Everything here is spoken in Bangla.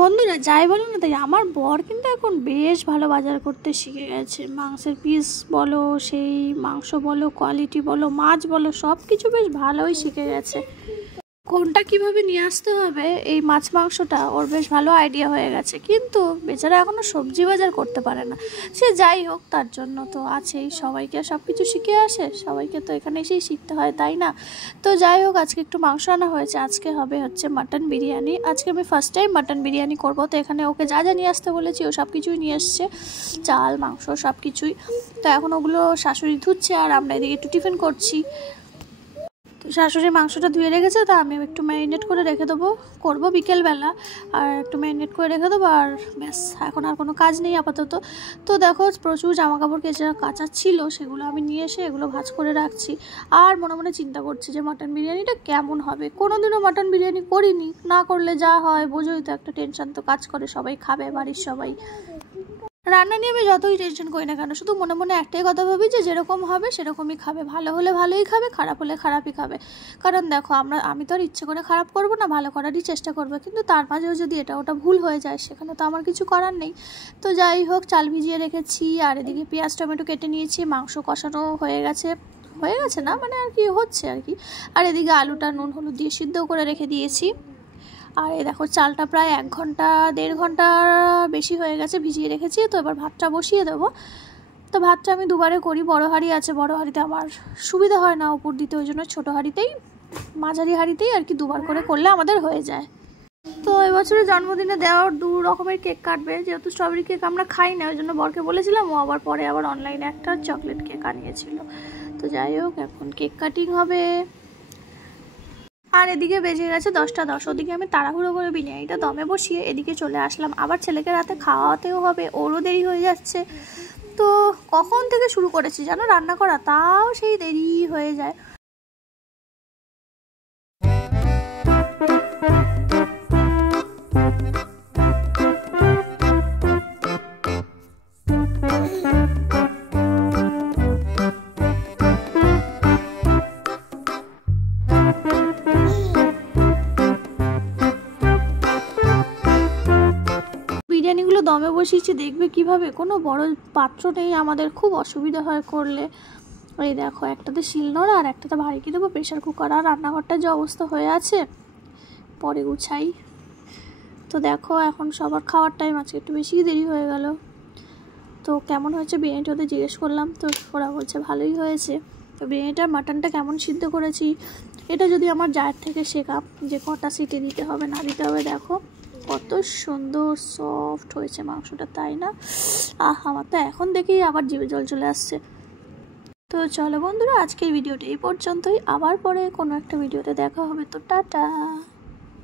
বন্ধুরা যাই বলো না তাই আমার বর কিন্তু এখন বেশ ভালো বাজার করতে শিখে গেছে। মাংসের পিস বলো, সেই মাংস বলো, কোয়ালিটি বলো, মাছ বলো, সব কিছু বেশ ভালোই শিখে গেছে। কোনটা কিভাবে নিয়ে আসতে হবে এই মাছ মাংসটা ওর বেশ ভালো আইডিয়া হয়ে গেছে, কিন্তু বেচারা এখনও সবজি বাজার করতে পারে না। সে যাই হোক, তার জন্য তো আছেই, সবাইকে সব কিছু শিখে আসে, সবাইকে তো এখানে এসেই শিখতে হয়, তাই না? তো যাই হোক, আজকে একটু মাংস আনা হয়েছে। আজকে হবে হচ্ছে মাটন বিরিয়ানি। আজকে আমি ফার্স্ট টাইম মাটন বিরিয়ানি করবো। তো এখানে ওকে যা যা নিয়ে আসতে বলেছি ও সব কিছুই নিয়ে এসছে, চাল মাংস সব কিছুই। তো এখন ওগুলো শাশুড়ি ধুচ্ছে আর আমরা এদিকে একটু টিফিন করছি। তো শাশুড়ি মাংসটা ধুয়ে রেখেছে, তা আমি একটু ম্যারিনেট করে রেখে দেবো, করবো বিকেলবেলা। আর একটু ম্যারিনেট করে রেখে দেবো, আর ব্যাস, এখন আর কোনো কাজ নেই আপাতত। তো দেখো, প্রচুর জামা কাপড় কাচা ছিল, সেগুলো আমি নিয়ে এসে এগুলো ভাঁজ করে রাখছি। আর মনে মনে চিন্তা করছি যে মাটন বিরিয়ানিটা কেমন হবে। কোনোদিনও মাটন বিরিয়ানি করিনি, না করলে যা হয় বোঝোই তো, একটা টেনশন তো কাজ করে, সবাই খাবে, বাড়ির সবাই। রান্না নিয়ে আমি যতই টেনশন করি না কেন, শুধু মনে মনে একটাই কথা ভাবি যে যেরকম হবে সেরকমই খাবে, ভালো হলে ভালোই খাবে, খারাপ হলে খারাপই খাবে। কারণ দেখো, আমি তো আর ইচ্ছে করে খারাপ করব না, ভালো করারই চেষ্টা করবো। কিন্তু তার মাঝেও যদি এটা ওটা ভুল হয়ে যায়, সেখানে তো আমার কিছু করার নেই। তো যাই হোক, চাল ভিজিয়ে রেখেছি, আর এদিকে পেঁয়াজ টমেটো কেটে নিয়েছি, মাংস কষানো হয়ে গেছে না মানে আর কি হচ্ছে আর কি। আর এদিকে আলুটা নুন হলুদ দিয়ে সিদ্ধ করে রেখে দিয়েছি। আর এই দেখো, চালটা প্রায় 1 ঘন্টা 1.5 ঘন্টার বেশি হয়ে গেছে ভিজিয়ে রেখেছি। তো এবার ভাতটা বসিয়ে দেবো। তো ভাতটা আমি দুবারে করি, বড় হাঁড়ি আছে, বড় হাঁড়িতে আমার সুবিধা হয় না উপর দিতে, ওই জন্য ছোটো হাঁড়িতেই, মাঝারি হাঁড়িতেই আর কি দুবার করে করলে আমাদের হয়ে যায়। তো এবছরের জন্মদিনে দেওয়ার 2 রকমের কেক কাটবে, যেহেতু স্ট্রবেরি কেক আমরা খাই না, ওই জন্য বরকে বলেছিলাম, ও আবার পরে অনলাইনে একটা চকলেট কেক আনিয়েছিল। তো যাই হোক, এখন কেক কাটিং হবে। আর এদিকে বেজে গেছে 10টা 10। ওদিকে আমি তাড়াহুড়ো করে বিরিয়ানিটা দমে বসিয়ে এদিকে চলে আসলাম। আবার ছেলেকে রাতে খাওয়াতেও হবে, ওরও দেরি হয়ে যাচ্ছে। তো কখন থেকে শুরু করেছি জানো রান্না করা, তাও সেই দেরি হয়ে যায়। বিরিয়ানিগুলো দমে বসিয়েছি, দেখবে কিভাবে, কোনো বড় পাত্র নেই আমাদের, খুব অসুবিধা হয় করলে। এই দেখো, একটাতে শিলনোড়া আর একটাতে ভারী কি দেবো, প্রেশার কুকার। আর রান্নাঘরটার যে অবস্থা হয়ে আছে, পরে গুছাই। তো দেখো, এখন সবার খাওয়ার টাইম, আজকে একটু বেশিই দেরি হয়ে গেল। তো কেমন হয়েছে বিরিয়ানিটা ওদের জিজ্ঞেস করলাম, তো ওরা বলছে ভালোই হয়েছে। তো বিরিয়ানিটা মাটনটা কেমন সিদ্ধ করেছি, এটা যদি আমার জায়ের থেকে শেখা, যে কটা সিটি দিতে হবে না দিতে হবে। দেখো কত সুন্দর সফট হয়েছে মাংসটা, তাই না? আমার তো এখন দেখেই আবার জিভে জল চলে আসছে। তো চলো বন্ধুরা, আজকের ভিডিওটা এই পর্যন্তই, আবার পরে কোনো একটা ভিডিওতে দেখা হবে। তো টাটা।